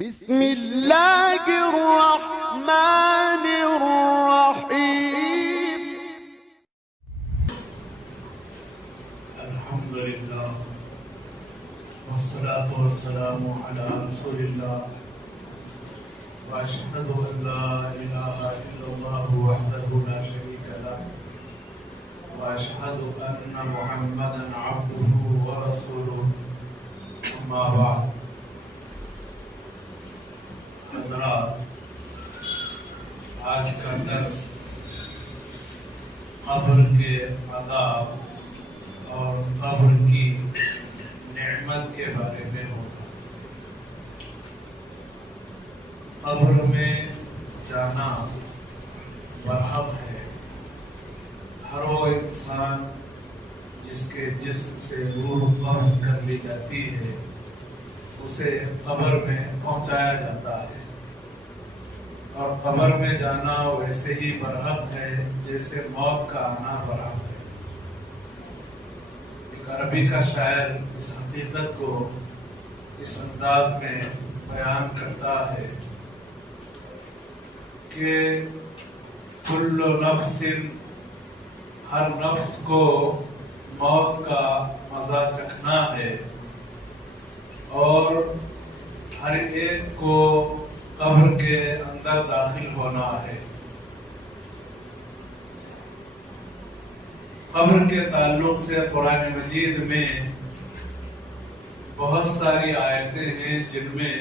بسم اللہ الرحمن الرحیم الحمدللہ والصلاة والسلام علی رسول اللہ واشہد ان لا الہ الا اللہ وحدہ لا شریک لہ واشہد ان محمدا عبدہ ورسولہ اما بعد. حضرات، آج کا درس قبر کے عذاب اور قبر کی نعمت کے بارے میں ہوگا. قبر میں جانا برحق ہے. ہر وہ انسان جس کے جسم سے روح قبض کر لی جاتی ہے اسے قبر میں پہنچایا جاتا ہے، اور قبر میں جانا ویسے ہی برحق ہے جیسے موت کا آنا برحق ہے. ایک عربی کا شاعر اس حقیقت کو اس انداز میں بیان کرتا ہے کہ کل نفس، ہر نفس کو موت کا مزہ چکھنا ہے، اور ہر ایک کو قبر کے اندر داخل ہونا ہے. قبر کے تعلق سے قرآن مجید میں بہت ساری آیتیں ہیں جن میں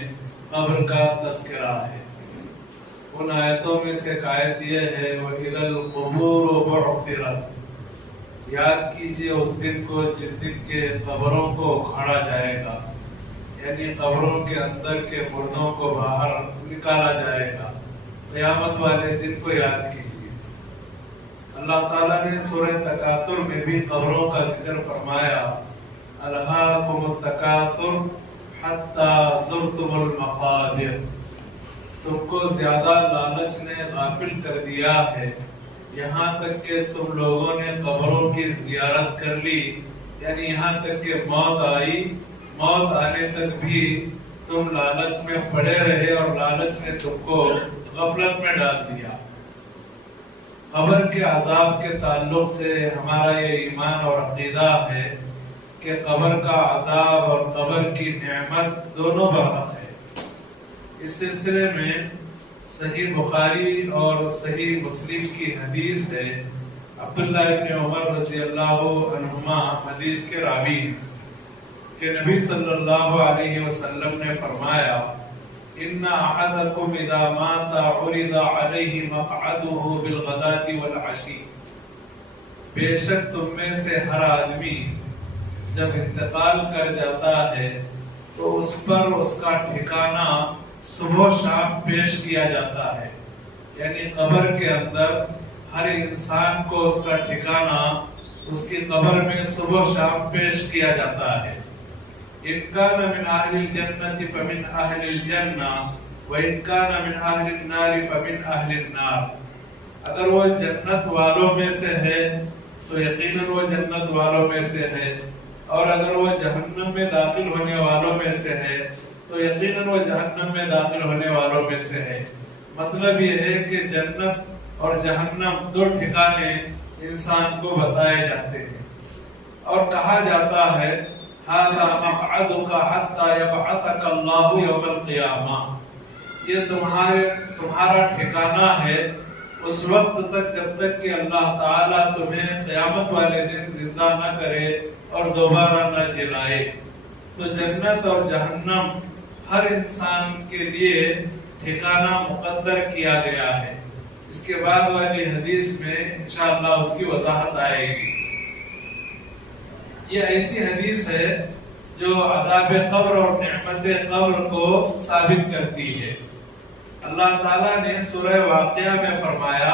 قبر کا تذکرہ ہے. ان آیتوں میں سے ایک آیت یہ ہے وَإِذَا الْقُبُورُ بُعْثِرَتْ، یاد کیجئے اس دن کو جس دن کے قبروں کو اکھاڑا جائے گا، یعنی قبروں کے اندر کے مردوں کو باہر نکالا جائے گا. قیامت والے دن کو یاد کیجیے. اللہ تعالیٰ نے سورہ تکاثر میں بھی قبروں کا ذکر فرمایا الہاکم التکاثر حتی زرتم المقابر، تم کو زیادہ لالچ نے غافل کر دیا ہے یہاں تک کہ تم لوگوں نے قبروں کی زیارت کر لی، یعنی یہاں تک کہ موت آئی، موت آنے تک بھی تم لالچ میں پڑے رہے اور لالچ نے تم کو غفلت میں ڈال دیا. قبر کے عذاب کے تعلق سے ہمارا یہ ایمان اور عقیدہ ہے کہ قبر کا عذاب اور قبر کی نعمت دونوں برحق ہے. اس سلسلے میں صحیح بخاری اور صحیح مسلم کی حدیث ہے. عبداللہ ابن عمر رضی اللہ عنہما حدیث کے راوی ہیں کہ نبی صلی اللہ علیہ وسلم نے فرمایا ان احدکم اذا مات عرض علیہ مقعدہ بالغداۃ والعشی، بے شک تم میں سے ہر آدمی جب انتقال کر جاتا ہے تو اس پر اس کا ٹھکانہ صبح و شام پیش کیا جاتا ہے. یعنی قبر کے اندر ہر انسان کو اس کا ٹھکانہ اس کی قبر میں صبح و شام پیش کیا جاتا ہے. ان کان من اہل الجنۃ فمن اہل الجنہ وان کان من اہل النار فمن اہل النار، اگر وہ جنت والوں میں سے ہے تو یقیناً وہ جنت والوں میں سے ہے، اور اگر وہ جہنم میں داخل ہونے والوں میں سے ہے تو یقیناً وہ جہنم میں داخل ہونے والوں میں سے ہے. مطلب یہ ہے کہ جنت اور جہنم دو ٹھکانے انسان کو بتائے جاتے ہیں اور کہا جاتا ہے ھذا مقعدک حتی یبعثک اللہ یوم القیامہ، یہ تمہارا ٹھکانہ ہے اس وقت تک جب تک کہ اللہ تعالیٰ تمہیں قیامت والے دن زندہ نہ کرے اور دوبارہ نہ جلائے. تو جنت اور جہنم ہر انسان کے لیے ٹھکانہ مقدر کیا گیا ہے. اس کے بعد والی حدیث میں انشاءاللہ اس کی وضاحت آئے گی. یہ ایسی حدیث ہے جو عذاب قبر اور نعمت قبر کو ثابت کرتی ہے. اللہ تعالیٰ نے سورہ واقعہ میں فرمایا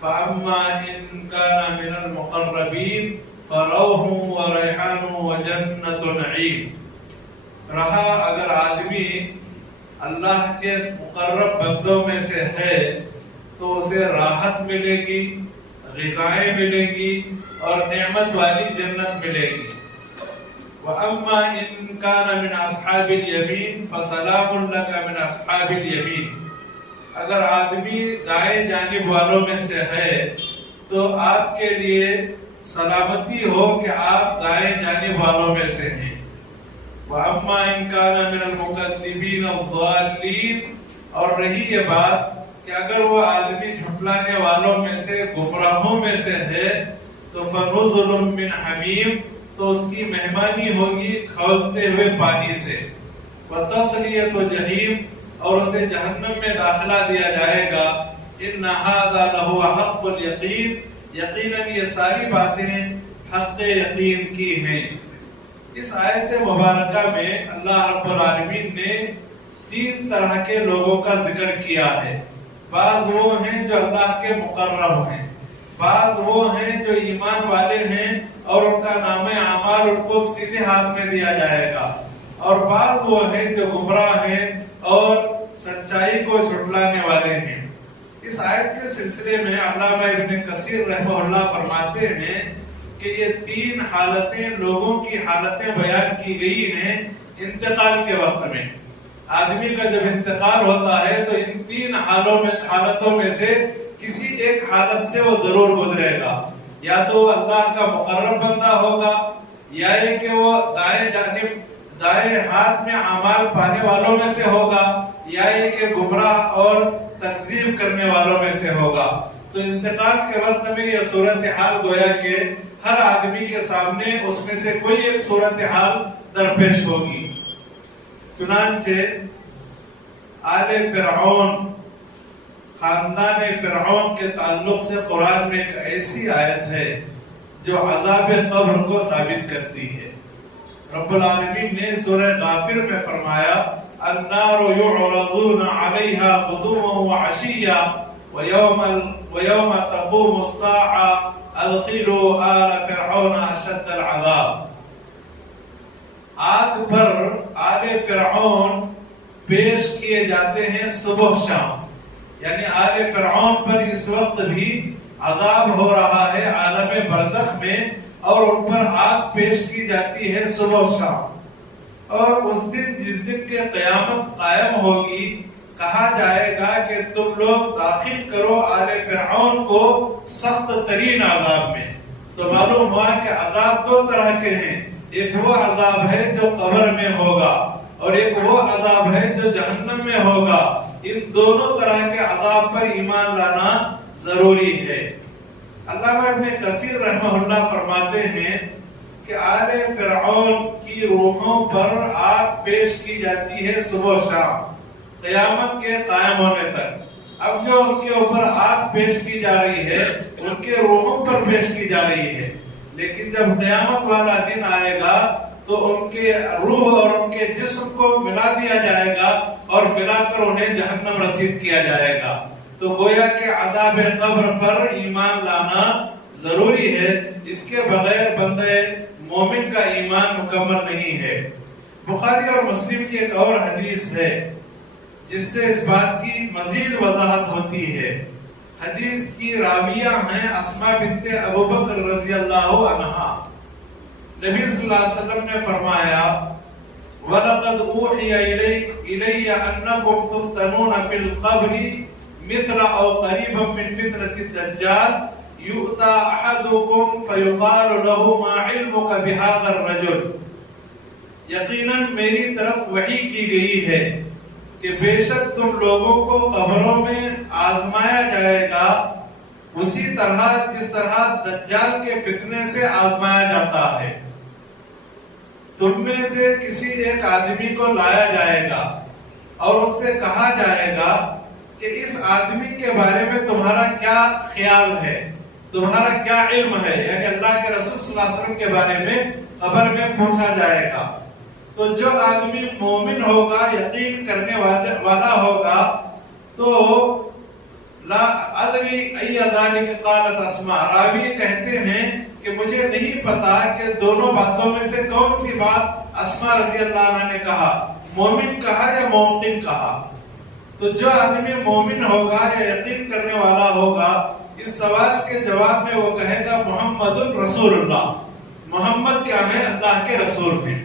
فَأَمَّا إِن كَانَ مِنَ الْمُقَرَّبِينَ فَرَوْحٌ وَرَيْحَانٌ وَجَنَّةُ نَعِيمٍ، رہا اگر آدمی اللہ کے مقرب بندوں میں سے ہے تو اسے راحت ملے گی، غذائیں ملے گی اور نعمت والی جنت ملے گی. وَأَمَّا إِن كَانَ مِنْ أَصْحَابِ الْيَمِينِ فَسَلَامٌ لَكَ مِنْ أَصْحَابِ الْيَمِينِ، اگر آدمی دائیں جانب والوں میں سے ہے تو آپ کے لیے سلامتی ہو کہ آپ دائیں جانب والوں میں سے ہیں۔ وَأَمَّا إِن كَانَ مِنَ الْمُكَذِّبِينَ الضَّالِّينَ، اور رہی یہ بات کہ اگر وہ آدمی جھٹلانے والوں میں سے گمراہوں میں سے ہے تو فَنُزُلٌ مِّنْ حَمِيمٍ، تو اس کی مہمانی ہوگی کھولتے ہوئے پانی سے، وَتَصْلِيَةُ جَحِيمٍ، اور اسے جہنم میں داخلہ دیا جائے گا۔ إِنَّ هَذَا لَهُوَ حَقُّ الْيَقِينِ، یقیناً یہ ساری باتیں حق یقین کی ہیں۔ اس آیت مبارکہ میں اللہ رب العالمین نے 3 طرح کے لوگوں کا ذکر کیا ہے۔ بعض وہ ہیں جو اللہ کے مقرب ہیں، بعض وہ ہیں جو ایمان والے ہیں اور ان کا نام اعمال ان کو سیدھے ہاتھ میں دیا جائے گا، اور بعض وہ ہیں جو گمراہ ہیں اور سچائی کو جھٹلانے والے ہیں۔ اس آیت کے سلسلے میں علامہ ابن کثیر رحمہ اللہ فرماتے ہیں کہ یہ 3 حالتیں لوگوں کی حالتیں بیان کی گئی ہیں انتقال کے وقت میں۔ آدمی کا جب انتقال ہوتا ہے تو ان 3 حالتوں میں سے کسی ایک حالت سے وہ ضرور گزرے گا، یا تو وہ اللہ کا مقرب بندہ ہوگا، یا یہ کہ وہ دائیں ہاتھ میں اعمال پانے والوں میں سے ہوگا، یا یہ کہ گمراہ اور تکذیب کرنے والوں میں سے ہوگا۔ تو انتقال کے وقت میں یہ صورتحال گویا کہ ہر آدمی کے سامنے اس میں سے کوئی ایک صورتحال درپیش ہوگی۔ چنانچہ آل فرعون، خاندان فرعون کے تعلق سے قرآن میں ایک ایسی آیت ہے جو عذاب قبر کو ثابت کرتی ہے۔ رب العالمین نے سورہ غافر میں فرمایا النار يعرضون عليها غدوا وعشيا ويوم تقوم الساعة ادخلوا آل فرعون اشد العذاب، آگ پر آل فرعون پیش کیے جاتے ہیں صبح شام، یعنی آل فرعون پر اس وقت بھی عذاب ہو رہا ہے عالم برزخ میں، اور ان پر آگ پیش کی جاتی ہے صبح شام۔ اور اس دن جس دن کے قیامت قائم ہوگی کہا جائے گا کہ تم لوگ داخل کرو آل فرعون کو سخت ترین عذاب میں۔ تو معلوم ہوا کہ عذاب 2 طرح کے ہیں، ایک وہ عذاب ہے جو قبر میں ہوگا اور ایک وہ عذاب ہے جو جہنم میں ہوگا۔ ان دونوں طرح کے عذاب پر ایمان لانا ضروری ہے۔ علامہ ابن کثیر رحمہ اللہ فرماتے ہیں کہ آل فرعون کی روحوں پر آگ پیش کی جاتی ہے صبح شام قیامت کے قائم ہونے تک۔ اب جو ان کے اوپر آگ پیش کی جا رہی ہے ان کے روحوں پر پیش کی جا رہی ہے، لیکن جب قیامت والا دن آئے گا تو ان کے روح اور ان کے جسم کو ملا دیا جائے گا اور ملا کر انہیں جہنم رسید کیا جائے گا۔ تو گویا کہ عذاب قبر پر ایمان لانا ضروری ہے، اس کے بغیر بندے مومن کا ایمان مکمل نہیں ہے۔ بخاری اور مسلم کی ایک اور حدیث ہے جس سے اس بات کی مزید وضاحت ہوتی ہے۔ حدیث کی راویہ ہیں اسماء بنت ابو بکر رضی اللہ عنہا۔ نبی صلی اللہ علیہ وسلم نے فرمایا وَلَقَدْ أُوحِيَ إِلَيَّ أَنَّكُمْ تُفْتَنُونَ فِي الْقَبْرِ مِثْلَ أَوْ قَرِيبًا مِّن فِتْنَةِ الدَّجَّالِ يُؤْتَى أَحَدُكُمْ فَيُقَالُ لَهُ مَا عِلْمُكَ بِهَذَا الرَّجُلِ، یقیناً میری طرف وحی کی گئی ہے کہ بے شک تم لوگوں کو قبروں میں آزمایا جائے گا اسی طرح جس طرح دجال کے فتنے سے آزمایا جاتا ہے۔ تم میں سے کسی ایک آدمی کو لایا جائے گا اور اس سے کہا جائے گا کہ اس آدمی کے بارے میں تمہارا کیا خیال ہے، تمہارا کیا علم ہے، یعنی اللہ کے رسول صلی اللہ علیہ وسلم کے بارے میں قبر میں پوچھا جائے گا۔ تو جو آدمی مومن ہوگا، یقین کرنے والا ہوگا، تو لا ادری ای ذالک قالت اسماء، راوی کہتے ہیں کہ مجھے نہیں پتا کہ دونوں باتوں میں سے کون سی بات اسماء رضی اللہ عنہ نے کہا، مومن کہا یا موقن کہا۔ تو جو آدمی مومن ہوگا یا یقین کرنے والا ہوگا، اس سوال کے جواب میں وہ کہے گا محمد رسول اللہ، محمد کیا ہے؟ اللہ کے رسول ہیں.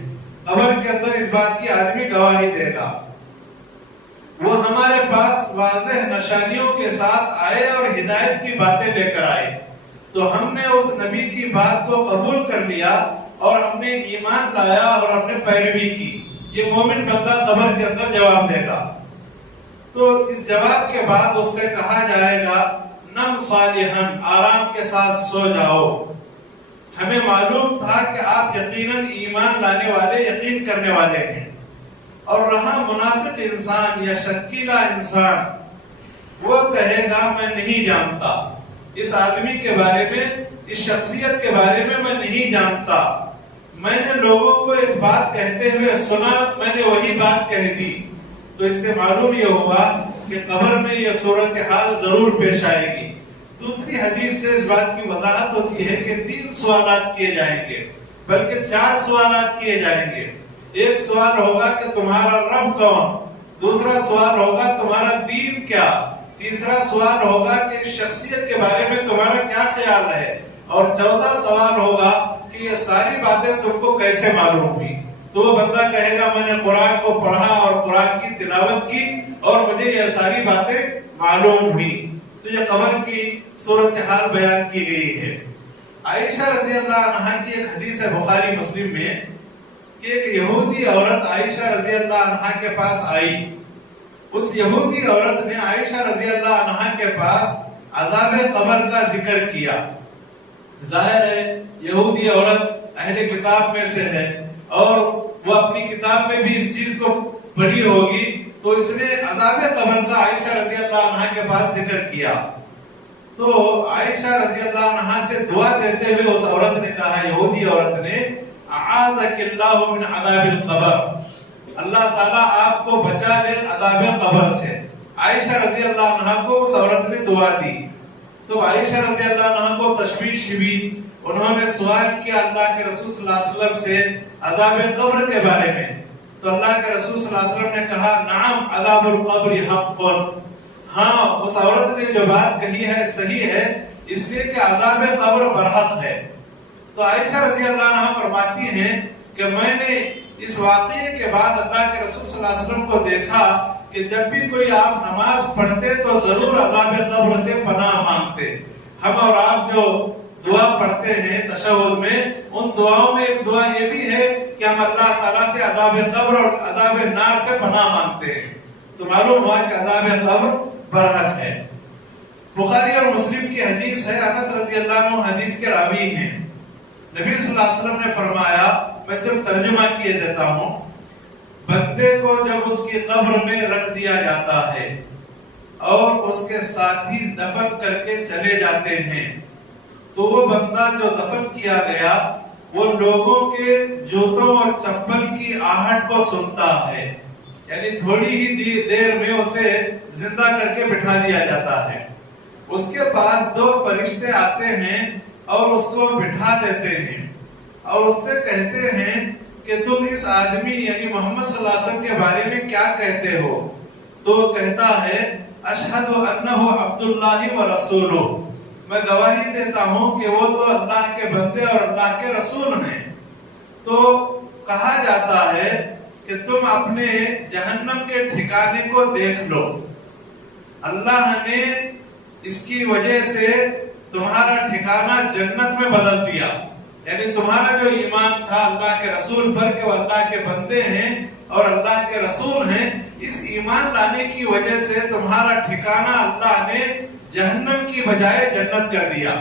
قبر کے اندر اس بات کی آدمی گواہی دے گا. وہ ہمارے پاس واضح نشانیوں کے ساتھ آئے اور ہدایت کی باتیں لے کر آئے تو ہم نے اس نبی کی بات کو قبول کر لیا اور ہم نے ایمان لایا اور ہم نے پیروی کی. یہ مومن بندہ قبر کے اندر جواب دے گا. تو اس جواب کے بعد اس سے کہا جائے گا نم صالحاً، آرام کے ساتھ سو جاؤ. ہمیں معلوم تھا کہ آپ یقیناً ایمان لانے والے، یقین کرنے والے ہیں. اور رہا منافق انسان یا شکیلا انسان، وہ کہے گا میں نہیں جانتا اس آدمی کے بارے میں، اس شخصیت کے بارے میں میں نہیں جانتا. میں نے لوگوں کو ایک بات کہتے ہوئے سنا، میں نے وہی بات کہہ دی. تو اس سے معلوم یہ ہوا کہ قبر میں یہ صورتحال ضرور پیش آئے گی. دوسری حدیث سے اس بات کی وضاحت ہوتی ہے کہ 3 سوالات کیے جائیں گے، بلکہ 4 سوالات کیے جائیں گے. ایک سوال ہوگا کہ تمہارا رب کون، دوسرا سوال ہوگا تمہارا دین کیا، تیسرا سوال ہوگا کہ اس شخصیت کے بارے میں تمہارا کیا خیال ہے، اور چوتھا سوال ہوگا کہ یہ ساری باتیں تم کو کیسے معلوم ہوئی. تو وہ بندہ کہے گا میں نے قرآن کو پڑھا اور قرآن کی تلاوت کی اور مجھے یہ ساری باتیں معلوم ہوئی. تو یہ قبر کی صورتحال بیان کی گئی ہے. عائشہ رضی اللہ عنہا کی ایک حدیث ہے بخاری مسلم میں کہ ایک یہودی عورت عائشہ رضی اللہ عنہا کے پاس آئی. اس یہودی عورت نے عائشہ رضی اللہ عنہا کے پاس عذاب قبر کا ذکر کیا. ظاہر ہے یہودی عورت اہل کتاب میں سے ہے اور وہ اپنی کتاب میں بھی اس چیز کو پڑھی ہوگی، تو اس نے عذاب قبر کا عائشہ رضی اللہ عنہا کے پاس ذکر کیا. تو عائشہ رضی اللہ عنہا سے دعا دیتے ہوئے اس عورت نے کہا، یہودی عورت نے، اعاذک اللہ من عذاب القبر، اللہ تعالیٰ آپ کو بچا لے عذاب قبر سے. عائشہ رضی اللہ عنہا کو اس عورت نے دعا دی. تو عائشہ رضی اللہ عنہا کو تشویش ہوئی. انہوں نے سوال کیا اللہ کے رسول صلی اللہ علیہ وسلم سے عذاب قبر کے بارے میں. تو اللہ کے رسول صلی اللہ علیہ وسلم نے کہا نعم عذاب القبر حق، ہاں اس عورت نے جو بات کہی ہے صحیح ہے، اس لیے کہ عذاب قبر برحق ہے. تو عائشہ رضی اللہ عنہا فرماتی ہیں کہ میں نے اس واقعے کے بعد اللہ کے رسول صلی اللہ علیہ وسلم کو دیکھا کہ جب بھی کوئی آپ نماز پڑھتے تو ضرور عذاب قبر سے پناہ مانگتے. ہم اور آپ جو دعا پڑھتے ہیں تشہد میں، ان دعاؤں میں ایک دعا یہ بھی ہے کہ ہم اللہ تعالیٰ سے عذاب قبر اور عذاب نار سے پناہ مانگتے ہیں. تو معلوم ہوا کہ عذاب قبر برحق ہے. بخاری اور مسلم کی حدیث ہے، انس رضی اللہ عنہ حدیث کے راوی ہیں. نبی صلی اللہ علیہ وسلم نے فرمایا، میں صرف ترجمہ کیے دیتا ہوں، بندے کو جب اس کی قبر میں رکھ دیا جاتا ہے اور اس کے ساتھی دفن کر کے چلے جاتے ہیں تو وہ بندہ جو دفن کیا گیا وہ لوگوں کے جوتوں اور چپل کی آہٹ کو سنتا ہے. یعنی تھوڑی ہی دیر میں اسے زندہ کر کے بٹھا دیا جاتا ہے. اس کے پاس 2 فرشتے آتے ہیں اور اس کو بٹھا دیتے ہیں اور اس سے کہتے ہیں کہ تم اس آدمی یعنی محمد صلی اللہ علیہ وسلم کے بارے میں کیا کہتے ہو؟ تو وہ کہتا ہے اشہد انہ عبداللہ و رسولہ، میں گواہی دیتا ہوں کہ وہ تو اللہ کے بندے اور اللہ کے رسول ہیں. تو کہا جاتا ہے کہ تم اپنے جہنم کے ٹھکانے کو دیکھ لو، اللہ نے اس کی وجہ سے تمہارا ٹھکانہ جنت میں بدل دیا. یعنی تمہارا جو ایمان تھا اللہ کے رسول پر کہ وہ اللہ کے بندے ہیں اور اللہ کے رسول ہیں، اس ایمان لانے کی وجہ سے تمہارا ٹھکانہ اللہ نے جہنم کی بجائے جنت کر دیا.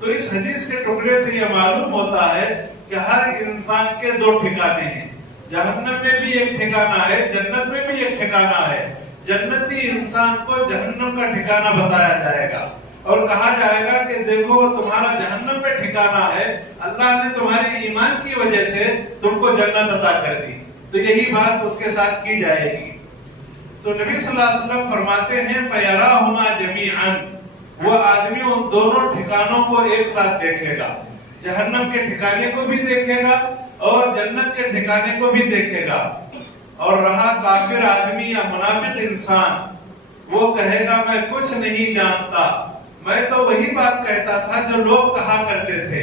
تو اس حدیث کے ٹکڑے سے یہ معلوم ہوتا ہے کہ ہر انسان کے 2 ٹھکانے ہیں. جہنم میں بھی ایک ٹھکانہ ہے، جنت میں بھی ایک ٹھکانہ ہے. جنتی انسان کو جہنم کا ٹھکانہ بتایا جائے گا اور کہا جائے گا کہ دیکھو وہ تمہارا جہنم میں ٹھکانہ ہے، اللہ نے تمہارے ایمان کی وجہ سے تم کو جنت عطا کر دی. تو یہی بات اس کے ساتھ کی جائے گی. تو نبی صلی اللہ علیہ وسلم فرماتے ہیں فَيَرَاهُمَا جَمِيعًا، وہ آدمی ان دونوں ٹھکانوں کو ایک ساتھ دیکھے گا. جہنم کے ٹھکانے کو بھی دیکھے گا اور جنت کے ٹھکانے کو بھی دیکھے گا. اور رہا کافر آدمی یا منافق انسان، وہ کہے گا میں کچھ نہیں جانتا، میں تو وہی بات کہتا تھا جو لوگ کہا کرتے تھے.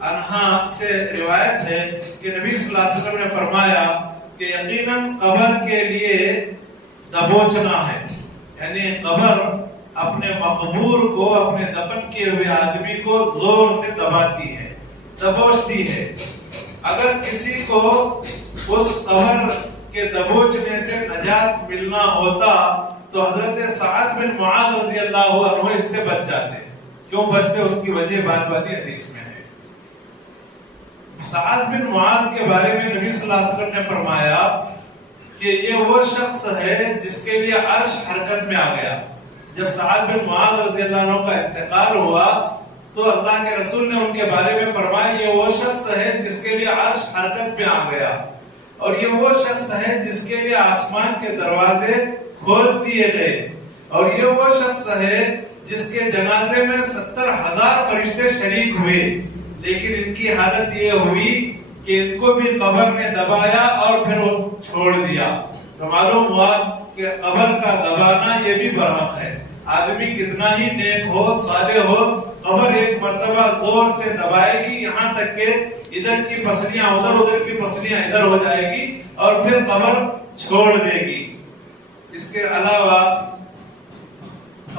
عنہا سے روایت ہے کہ نبی صلی اللہ علیہ وسلم نے فرمایا کہ یقیناً قبر کے لیے دبوچنا ہے، یعنی قبر اپنے مقبور کو، اپنے دفن کیے ہوئے آدمی کو زور سے دباتی ہے، دبوچتی ہے۔ اگر کسی کو اس قبر کے دبوچنے سے نجات ملنا ہوتا تو حضرت سعد بن معاذ رضی اللہ عنہ اس سے بچ جاتے۔ کیوں بچتے؟ اس کی وجہ بات باتی حدیث میں ہے۔ سعد بن معاذ کے بارے میں نبی صلی اللہ علیہ وسلم نے فرمایا کہ یہ وہ شخص ہے جس کے لیے عرش حرکت میں آ گیا۔ جب سعد بن معاذ رضی اللہ عنہ کا انتقال ہوا تو اللہ کے رسول نے ان کے بارے میں فرمایا یہ وہ شخص ہے جس کے لیے عرش حرکت میں آ گیا، اور یہ وہ شخص ہے جس کے لیے آسمان کے دروازے کھول دیے گئے، اور یہ وہ شخص ہے جس کے جنازے میں 70,000 فرشتے شریک ہوئے، لیکن ان کی حالت یہ ہوئی کہ ان کو بھی قبر نے دبایا اور پھر چھوڑ دیا۔ تو معلوم ہوا کہ قبر کا دبانا یہ بھی برحق ہے۔ آدمی کتنا ہی نیک ہو، صالح ہو، قبر ایک مرتبہ زور سے دبائے گی یہاں تک کہ ادھر کی پسلیاں ادھر، ادھر کی پسلیاں ادھر ہو جائے گی اور پھر قبر چھوڑ دے گی۔ اس کے علاوہ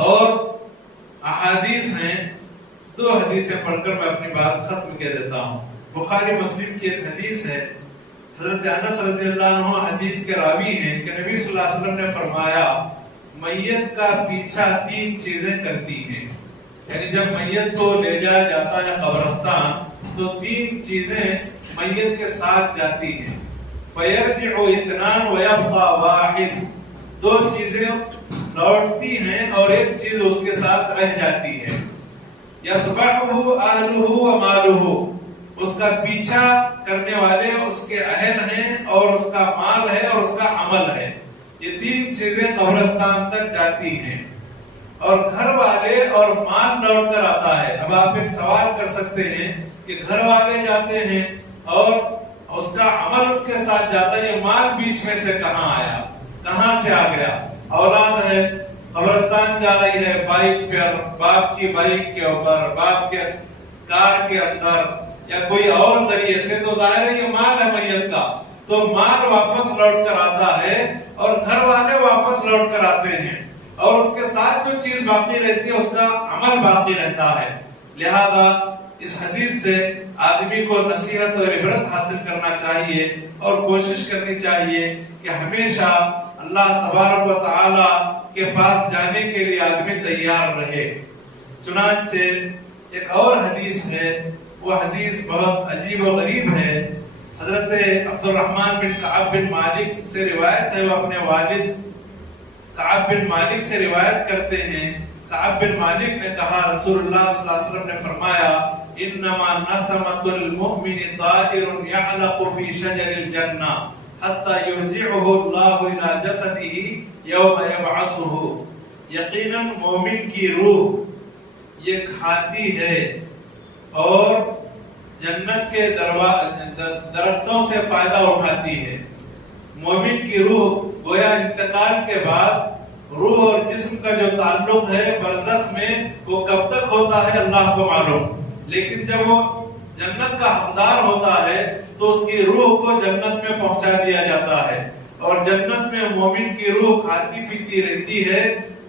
اور احادیث ہیں، 2 حدیثیں پڑھ کر میں اپنی بات ختم کر دیتا ہوں۔ بخاری مسلم کی ایک حدیث ہے، حضرت انس رضی اللہ عنہ حدیث کے راوی ہیں کہ نبی صلی اللہ علیہ وسلم نے فرمایا میت کا پیچھا 3 چیزیں کرتی ہیں، یعنی جب میت کو لے جایا جاتا ہے قبرستان تو 3 چیزیں میت کے ساتھ جاتی ہیں۔ فَيَرْجِعُ اثنان وَيَبْقَى واحد، 2 چیزیں لوٹتی ہیں اور ایک چیز اس کے ساتھ رہ جاتی ہے۔ يَتْبَعُهُ أَهْلُهُ وَمَالُهُ، اس کا پیچھا کرنے والے اس کے اہل ہیں اور اس کا مال ہے اور اس کا عمل ہے۔ یہ 3 چیزیں قبرستان تک جاتی ہیں، اور گھر والے اور مال لوٹ کر آتا ہے۔ اب آپ ایک سوال کر سکتے ہیں کہ گھر والے جاتے ہیں اور اس کا عمل اس کے ساتھ جاتا ہے، یہ مال بیچ میں سے کہاں آیا، کہاں سے آ گیا؟ اولاد ہے، قبرستان جا رہی ہے بائک پر، باپ کی بائک کے اوپر، باپ کے کار کے اندر یا کوئی اور ذریعے سے، تو ظاہر ہے یہ مال ہے میت کا، تو مال واپس لوٹ کر آتا ہے اور گھر والے واپس لوٹ کر آتے ہیں، اور اس کے ساتھ جو چیز باقی رہتی ہے اس کا عمل باقی رہتا ہے۔ لہذا اس حدیث سے آدمی کو نصیحت اور عبرت حاصل کرنا چاہیے اور کوشش کرنی چاہیے کہ ہمیشہ اللہ تبارک و تعالی کے پاس جانے کے لیے آدمی تیار رہے۔ چنانچہ ایک اور حدیث ہے، وہ حدیث بہت عجیب و غریب ہے۔ حضرت عبد الرحمن بن کعب بن مالک سے روایت ہے، وہ اپنے والد کعب بن مالک سے روایت کرتے ہیں۔ کعب بن مالک نے کہا رسول اللہ صلی اللہ علیہ وسلم نے فرمایا انما نسمۃ المؤمن طائر يعلق في شجر الجنہ حتى يرجعه الله الى جسده يوم يبعثه، یقیناً مومن کی روح یہ کھاتی ہے اور جنت کے درختوں سے فائدہ اٹھاتی ہے۔ مومن کی روح گویا انتقال کے بعد روح اور جسم کا جو تعلق ہے برزخ میں وہ کب تک ہوتا ہے اللہ کو معلوم، لیکن جب وہ جنت کا حقدار ہوتا ہے تو اس کی روح کو جنت میں پہنچا دیا جاتا ہے، اور جنت میں مومن کی روح کھاتی پیتی رہتی ہے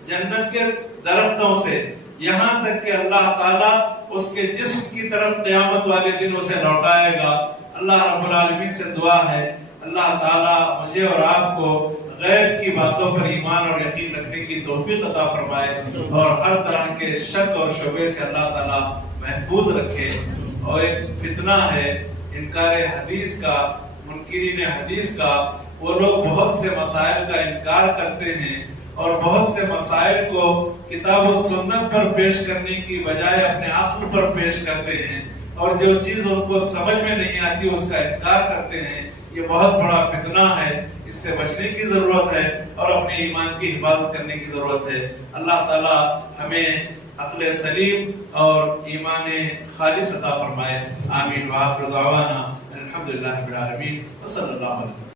جنت کے درختوں سے، یہاں تک کہ اللہ تعالیٰ اس کے جسم کی طرف قیامت والے دن اسے لوٹائے گا۔ اللہ رب العالمین سے دعا ہے اللہ تعالیٰ مجھے اور آپ کو غیب کی باتوں پر ایمان اور یقین رکھنے کی توفیق عطا فرمائے، اور ہر طرح کے شک اور شبہ سے اللہ تعالیٰ محفوظ رکھے۔ اور ایک فتنہ ہے انکار حدیث کا، منکرین حدیث کا، وہ لوگ بہت سے مسائل کا انکار کرتے ہیں اور بہت سے مسائل کو کتاب و سنت پر پیش کرنے کی بجائے اپنے عقل پر پیش کرتے ہیں، اور جو چیز ان کو سمجھ میں نہیں آتی اس کا انکار کرتے ہیں۔ یہ بہت بڑا فتنہ ہے، اس سے بچنے کی ضرورت ہے اور اپنے ایمان کی حفاظت کرنے کی ضرورت ہے۔ اللہ تعالی ہمیں عقل سلیم اور ایمان خالص عطا فرمائے، آمین۔ وآخر دعوانا الحمدللہ رب العالمین، وصلی اللہ علیہ وسلم۔